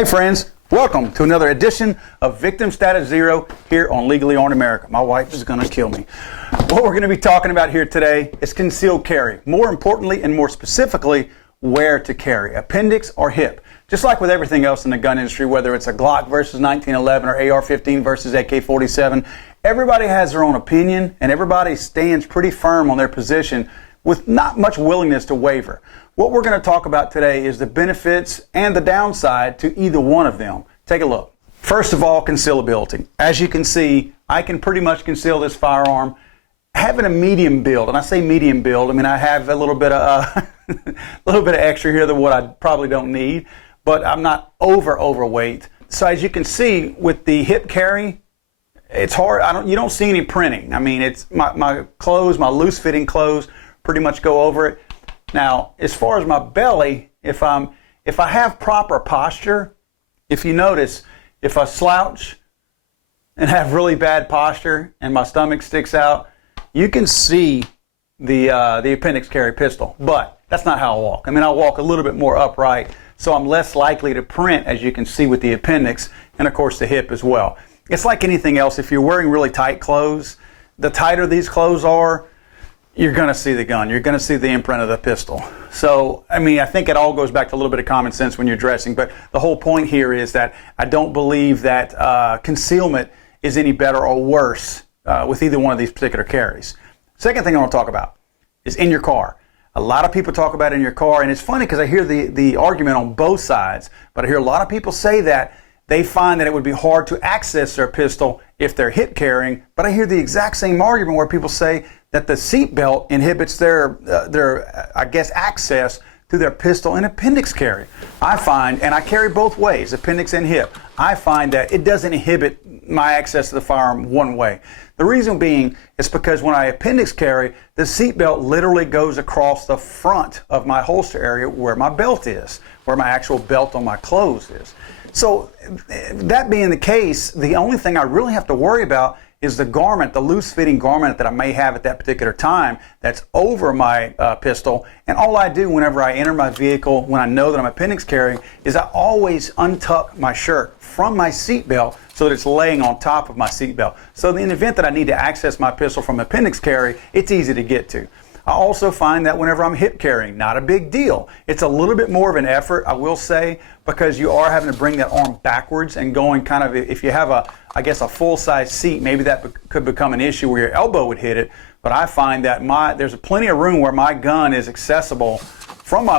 Hey friends, welcome to another edition of Victim Status Zero here on Legally Armed America. My wife is going to kill me. What we're going to be talking about here today is concealed carry. More importantly and more specifically, where to carry, appendix or hip. Just like with everything else in the gun industry, whether it's a Glock versus 1911 or AR-15 versus AK-47, everybody has their own opinion and everybody stands pretty firm on their position with not much willingness to waver. What we're going to talk about today is the benefits and the downside to either one of them. Take a look. First of all, concealability. As you can see, I can pretty much conceal this firearm. Having a medium build, and I say medium build, I mean I have a little bit of extra here than what I probably don't need, but I'm not overweight. So as you can see with the hip carry, it's hard. You don't see any printing. I mean, it's my clothes, my loose fitting clothes, pretty much go over it. Now, as far as my belly, if I have proper posture, if you notice, if I slouch and have really bad posture and my stomach sticks out, you can see the appendix carry pistol. But that's not how I walk. I mean, I walk a little bit more upright, so I'm less likely to print, as you can see with the appendix, and of course the hip as well. It's like anything else. If you're wearing really tight clothes, the tighter these clothes are, you're going to see the gun. You're going to see the imprint of the pistol. So, I mean, I think it all goes back to a little bit of common sense when you're dressing. But the whole point here is that I don't believe that concealment is any better or worse with either one of these particular carries. Second thing I want to talk about is in your car. A lot of people talk about in your car, and it's funny because I hear the argument on both sides, but I hear a lot of people say that they find that it would be hard to access their pistol if they're hip carrying, but I hear the exact same argument where people say that the seat belt inhibits their access to their pistol and appendix carry. I find, and I carry both ways, appendix and hip, I find that it doesn't inhibit my access to the firearm one way. The reason being is because when I appendix carry, the seat belt literally goes across the front of my holster area where my belt is, where my actual belt on my clothes is. So that being the case, the only thing I really have to worry about is the garment, the loose-fitting garment that I may have at that particular time that's over my pistol. And all I do whenever I enter my vehicle, when I know that I'm appendix carrying, is I always untuck my shirt from my seat belt so that it's laying on top of my seat belt. So in the event that I need to access my pistol from appendix carry, it's easy to get to. I also find that whenever I'm hip carrying, not a big deal. It's a little bit more of an effort, I will say, because you are having to bring that arm backwards and going kind of, if you have a full-size seat, maybe that could become an issue where your elbow would hit it. But I find that there's plenty of room where my gun is accessible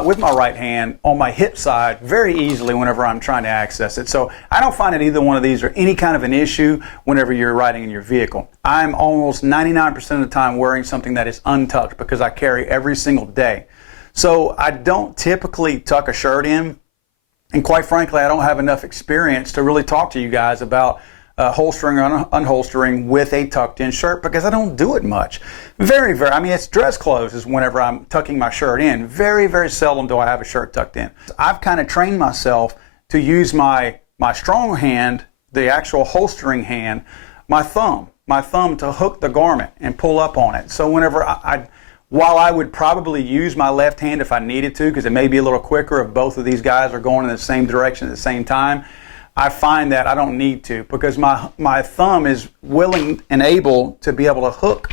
with my right hand on my hip side very easily whenever I'm trying to access it. So I don't find that either one of these are any kind of an issue whenever you're riding in your vehicle. I'm almost 99% of the time wearing something that is untucked because I carry every single day. So I don't typically tuck a shirt in, and quite frankly, I don't have enough experience to really talk to you guys about holstering or unholstering with a tucked in shirt because I don't do it much. I mean, it's dress clothes is whenever I'm tucking my shirt in. Very seldom do I have a shirt tucked in. I've kind of trained myself to use my strong hand, the actual holstering hand, my thumb to hook the garment and pull up on it. So whenever while I would probably use my left hand if I needed to, because it may be a little quicker if both of these guys are going in the same direction at the same time, I find that I don't need to because my thumb is willing and able to be able to hook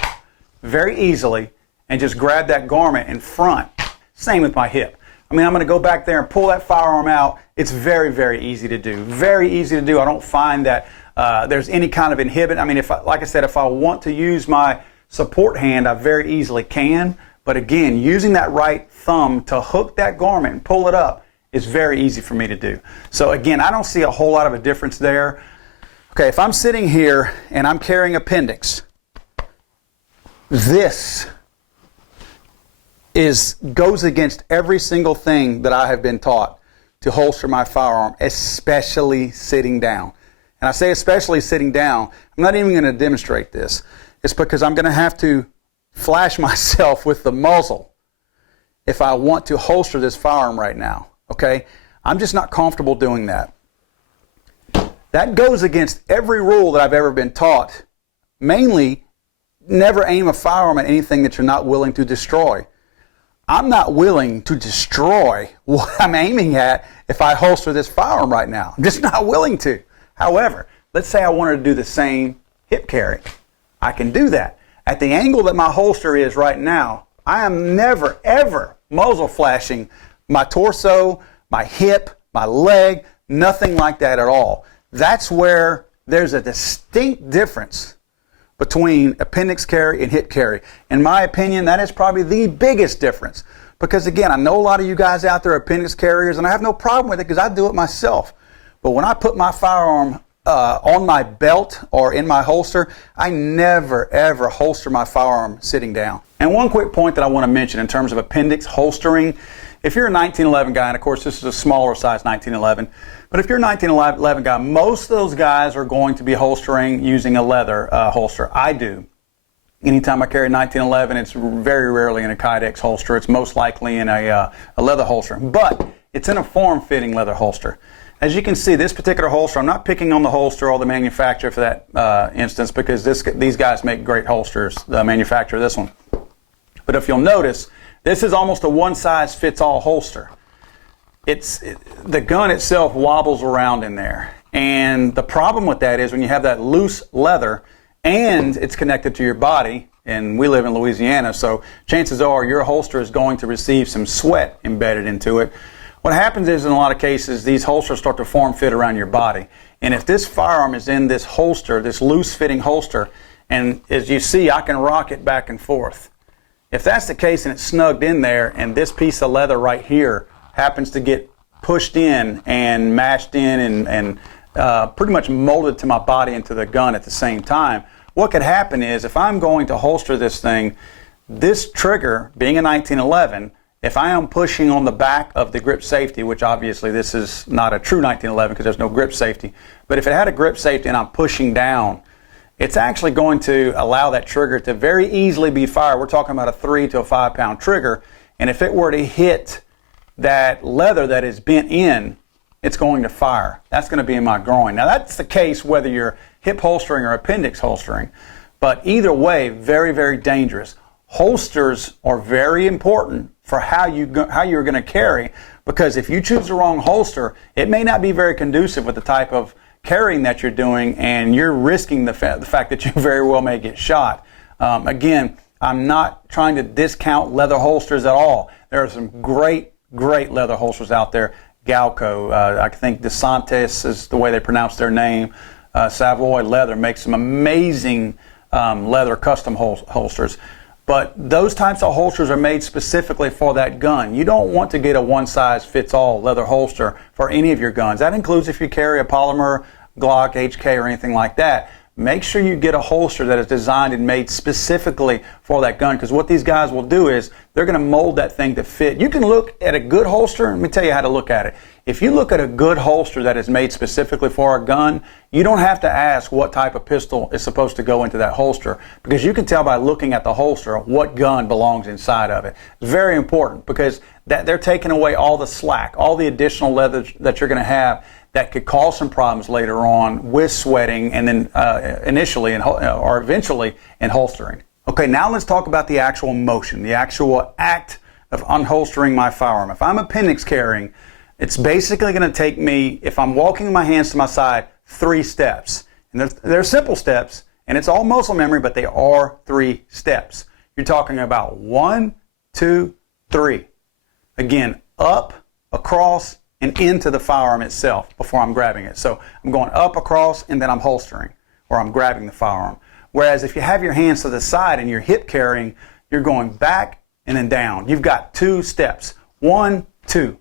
very easily and just grab that garment in front. Same with my hip. I mean, I'm going to go back there and pull that firearm out. It's very easy to do. Very easy to do. I don't find that there's any kind of inhibit. I mean, like I said, if I want to use my support hand, I very easily can. But again, using that right thumb to hook that garment and pull it up is very easy for me to do. So again, I don't see a whole lot of a difference there. Okay, if I'm sitting here and I'm carrying appendix, this goes against every single thing that I have been taught to holster my firearm, especially sitting down. And I say especially sitting down. I'm not even going to demonstrate this. It's because I'm going to have to flash myself with the muzzle if I want to holster this firearm right now. Okay? I'm just not comfortable doing that. That goes against every rule that I've ever been taught. Mainly, never aim a firearm at anything that you're not willing to destroy. I'm not willing to destroy what I'm aiming at if I holster this firearm right now. I'm just not willing to. However, let's say I wanted to do the same hip carry. I can do that. At the angle that my holster is right now, I am never, ever muzzle flashing my torso, my hip, my leg, nothing like that at all. That's where there's a distinct difference between appendix carry and hip carry. In my opinion, that is probably the biggest difference. Because again, I know a lot of you guys out there are appendix carriers, and I have no problem with it because I do it myself. But when I put my firearm on my belt or in my holster, I never ever holster my firearm sitting down. And one quick point that I want to mention in terms of appendix holstering, if you're a 1911 guy, and of course this is a smaller size 1911, but if you're a 1911 guy, most of those guys are going to be holstering using a leather holster. I do. Anytime I carry 1911, it's very rarely in a Kydex holster. It's most likely in a leather holster, but it's in a form-fitting leather holster. As you can see, this particular holster, I'm not picking on the holster or the manufacturer for that instance, because these guys make great holsters, the manufacturer of this one. But if you'll notice, this is almost a one-size-fits-all holster. The gun itself wobbles around in there. And the problem with that is when you have that loose leather and it's connected to your body, and we live in Louisiana, so chances are your holster is going to receive some sweat embedded into it. What happens is in a lot of cases, these holsters start to form fit around your body. And if this firearm is in this holster, this loose-fitting holster, and as you see, I can rock it back and forth. If that's the case and it's snugged in there, and this piece of leather right here happens to get pushed in and mashed in and pretty much molded to my body and to the gun at the same time, what could happen is if I'm going to holster this thing, this trigger, being a 1911, if I am pushing on the back of the grip safety, which obviously this is not a true 1911 because there's no grip safety, but if it had a grip safety and I'm pushing down, it's actually going to allow that trigger to very easily be fired. We're talking about a 3 to a 5 pound trigger, and if it were to hit that leather that is bent in, it's going to fire. That's going to be in my groin. Now that's the case whether you're hip holstering or appendix holstering, but either way, very, very dangerous. Holsters are very important for how you're going to carry, because if you choose the wrong holster, it may not be very conducive with the type of carrying that you're doing, and you're risking the fact that you very well may get shot. Again, I'm not trying to discount leather holsters at all. There are some great leather holsters out there. Galco, I think DeSantis is the way they pronounce their name. Savoy Leather makes some amazing leather custom holsters. But those types of holsters are made specifically for that gun. You don't want to get a one-size-fits-all leather holster for any of your guns. That includes if you carry a polymer, Glock, HK, or anything like that. Make sure you get a holster that is designed and made specifically for that gun, because what these guys will do is they're going to mold that thing to fit. You can look at a good holster. Let me tell you how to look at it. If you look at a good holster that is made specifically for a gun, you don't have to ask what type of pistol is supposed to go into that holster, because you can tell by looking at the holster what gun belongs inside of it. It's very important, because they're taking away all the slack, all the additional leather that you're going to have that could cause some problems later on with sweating and then initially or eventually in holstering. Okay, now let's talk about the actual motion, the actual act of unholstering my firearm. If I'm appendix carrying, it's basically going to take me, if I'm walking my hands to my side, 3 steps. And they're simple steps, and it's all muscle memory, but they are 3 steps. You're talking about 1, 2, 3. Again, up, across, and into the firearm itself before I'm grabbing it. So I'm going up, across, and then I'm holstering, or I'm grabbing the firearm. Whereas if you have your hands to the side and you're hip carrying, you're going back and then down. You've got 2 steps. 1, 2.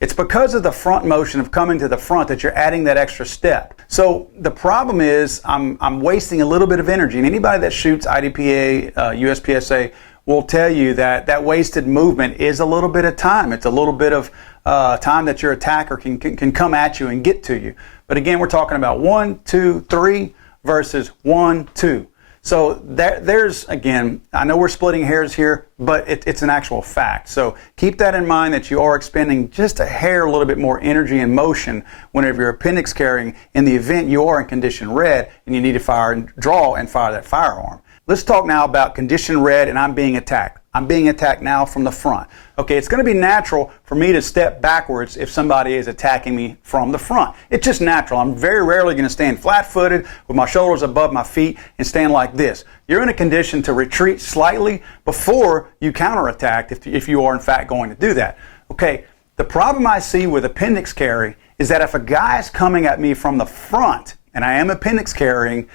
It's because of the front motion of coming to the front that you're adding that extra step. So the problem is I'm wasting a little bit of energy. And anybody that shoots IDPA, USPSA will tell you that that wasted movement is a little bit of time. It's a little bit of time that your attacker can come at you and get to you. But again, we're talking about 1, 2, 3 versus 1, 2. So there's, again, I know we're splitting hairs here, but it's an actual fact. So keep that in mind, that you are expending just a hair, a little bit more energy and motion whenever you're appendix carrying in the event you are in condition red and you need to draw and fire that firearm. Let's talk now about condition red and I'm being attacked. I'm being attacked now from the front. Okay, it's going to be natural for me to step backwards if somebody is attacking me from the front. It's just natural. I'm very rarely going to stand flat-footed with my shoulders above my feet and stand like this. You're in a condition to retreat slightly before you counterattack if you are in fact going to do that. Okay, the problem I see with appendix carry is that if a guy is coming at me from the front, and I am appendix carrying,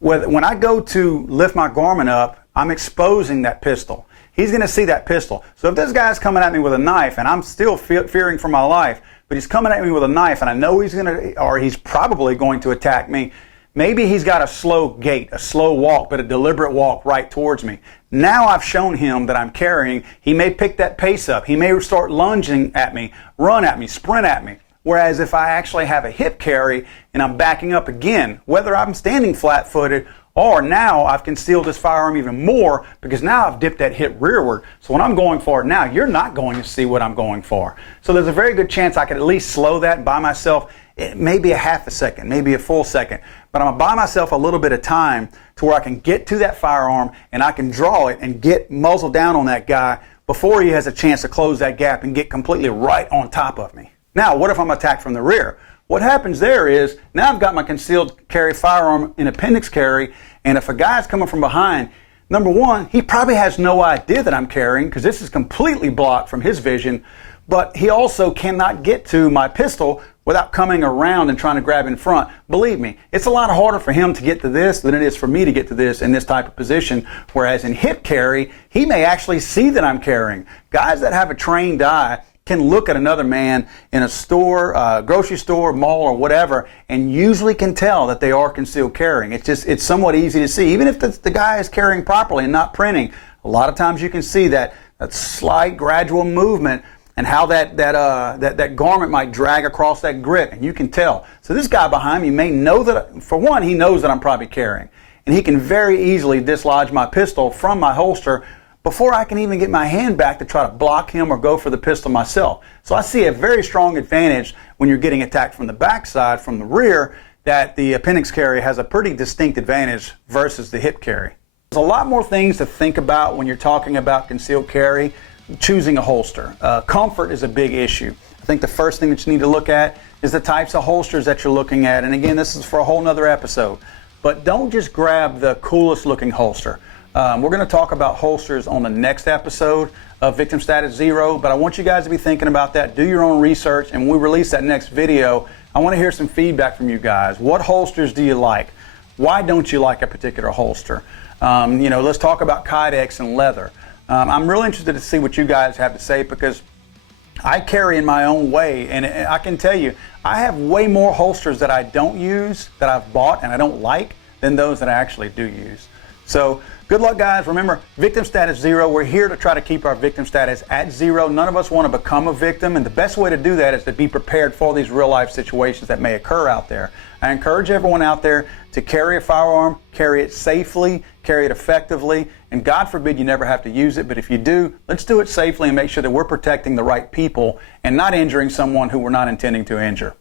when I go to lift my garment up, I'm exposing that pistol. He's going to see that pistol. So if this guy's coming at me with a knife, and I'm still fearing for my life, but he's coming at me with a knife, and I know he's probably going to attack me, maybe he's got a slow gait, a slow walk, but a deliberate walk right towards me. Now I've shown him that I'm carrying. He may pick that pace up. He may start lunging at me, run at me, sprint at me. Whereas if I actually have a hip carry and I'm backing up again, whether I'm standing flat-footed or now I've concealed this firearm even more because now I've dipped that hip rearward. So when I'm going for it now, you're not going to see what I'm going for. So there's a very good chance I could at least slow that by myself, maybe a half a second, maybe a full second. But I'm going to buy myself a little bit of time to where I can get to that firearm and I can draw it and get muzzle down on that guy before he has a chance to close that gap and get completely right on top of me. Now, what if I'm attacked from the rear? What happens there is, now I've got my concealed carry firearm in appendix carry, and if a guy's coming from behind, number one, he probably has no idea that I'm carrying because this is completely blocked from his vision, but he also cannot get to my pistol without coming around and trying to grab in front. Believe me, it's a lot harder for him to get to this than it is for me to get to this in this type of position, whereas in hip carry, he may actually see that I'm carrying. Guys that have a trained eye can look at another man in a store, grocery store, mall, or whatever, and usually can tell that they are concealed carrying. It's somewhat easy to see. Even if the guy is carrying properly and not printing, a lot of times you can see that slight gradual movement and how that garment might drag across that grip, and you can tell. So this guy behind me may know that, for one, he knows that I'm probably carrying, and he can very easily dislodge my pistol from my holster before I can even get my hand back to try to block him or go for the pistol myself. So I see a very strong advantage when you're getting attacked from the backside, from the rear, that the appendix carry has a pretty distinct advantage versus the hip carry. There's a lot more things to think about when you're talking about concealed carry, choosing a holster. Comfort is a big issue. I think the first thing that you need to look at is the types of holsters that you're looking at. And again, this is for a whole nother episode. But don't just grab the coolest looking holster. We're going to talk about holsters on the next episode of Victim Status Zero, but I want you guys to be thinking about that. Do your own research, and when we release that next video, I want to hear some feedback from you guys. What holsters do you like? Why don't you like a particular holster? Let's talk about Kydex and leather. I'm really interested to see what you guys have to say because I carry in my own way, and I can tell you, I have way more holsters that I don't use, that I've bought and I don't like, than those that I actually do use. So good luck, guys. Remember, Victim Status Zero. We're here to try to keep our victim status at zero. None of us want to become a victim, and the best way to do that is to be prepared for these real-life situations that may occur out there. I encourage everyone out there to carry a firearm, carry it safely, carry it effectively, and God forbid you never have to use it, but if you do, let's do it safely and make sure that we're protecting the right people and not injuring someone who we're not intending to injure.